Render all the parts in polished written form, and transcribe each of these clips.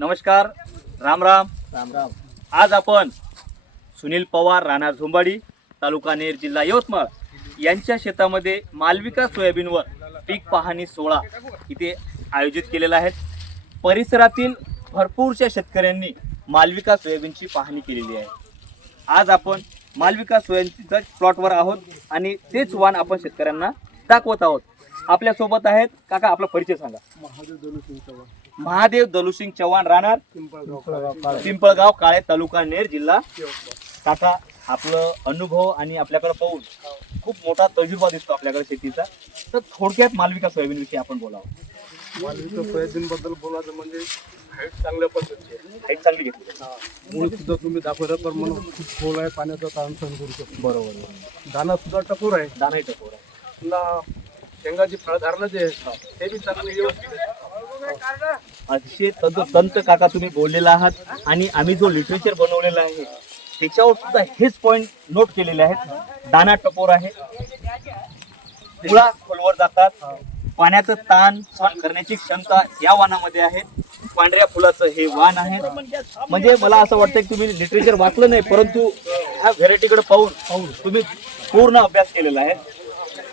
नमस्कार, राम राम. राम राम. आज आपण सुनील पवार, राहणार झोंबाडी, तालुका नेर, जिल्हा यवतमाळ यांच्या शेतामध्ये मालविका सोयाबीनवर पीक पाहणी सोहळा इथे आयोजित केलेला आहे. परिसरातील भरपूरशा शेतकऱ्यांनी मालविका सोयाबीनची पाहणी केलेली आहे. आज आपण मालविका सोयाबीनच्या प्लॉटवर आहोत आणि तेच वाण आपण शेतकऱ्यांना दाखवत आहोत. आपल्यासोबत आहेत काका, आपला परिचय सांगा. महादेव दलुसिंग चव्हाण, राहणार पिंपळगाव काळे, तालुका नेर, जिल्हा. काका, आपलं अनुभव आणि आपल्याकडे पाहून खूप मोठा तजुर्बा दिसतो आपल्याकडे शेतीचा. तर थोडक्यात मालविका सोयाबीन विषयी आपण बोलावं. मालविका सोयाबीन बद्दल बोलायचं म्हणजे हाईट चांगल्या पद्धतीची आहे. हाईट चांगली घेतली. मूळ सुद्धा तुम्ही दाखवलं तर म्हणून खूप खोल आहे, पाण्याचा ताण सहन करू शकतो. बरोबर. दाना सुद्धा टकोर आहे. दानाही टकोर आहे. पुन्हा शेंगाची फळधारणा जे आहे ते बी चांगली व्यवस्थित आहे. अतिशय तंत काका तुम्ही बोललेला आहात आणि आम्ही जो लिटरेचर बनवलेला आहे त्याच्यावर सुद्धा हेच पॉइंट नोट केलेले आहेत. दाना टपोर आहे, मुळा खोलवर जातात, पाण्याचं ताण सहन करण्याची क्षमता या वाणामध्ये आहे. पांढऱ्या फुलाचं हे वाण आहे. म्हणजे मला असं वाटतं की तुम्ही लिटरेचर वाचलं नाही, परंतु ह्या व्हेरायटीकडे पाहून तुम्ही पूर्ण अभ्यास केलेला आहे.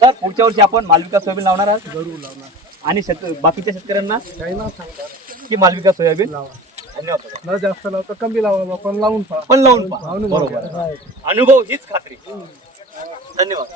तर पुढच्या वर्षी आपण मालविका सोयाबीन लावणार आहात जरूर लावणार. आणि बाकीच्या शेतकऱ्यांना काही ना सांगा की मालविका सोयाबीन लावा. धन्यवाद. न जास्त लावता कमी लावा, पण लावून पहा. पण लावून पहा. अनुभव घ्या. अनुभव हीच खात्री. धन्यवाद.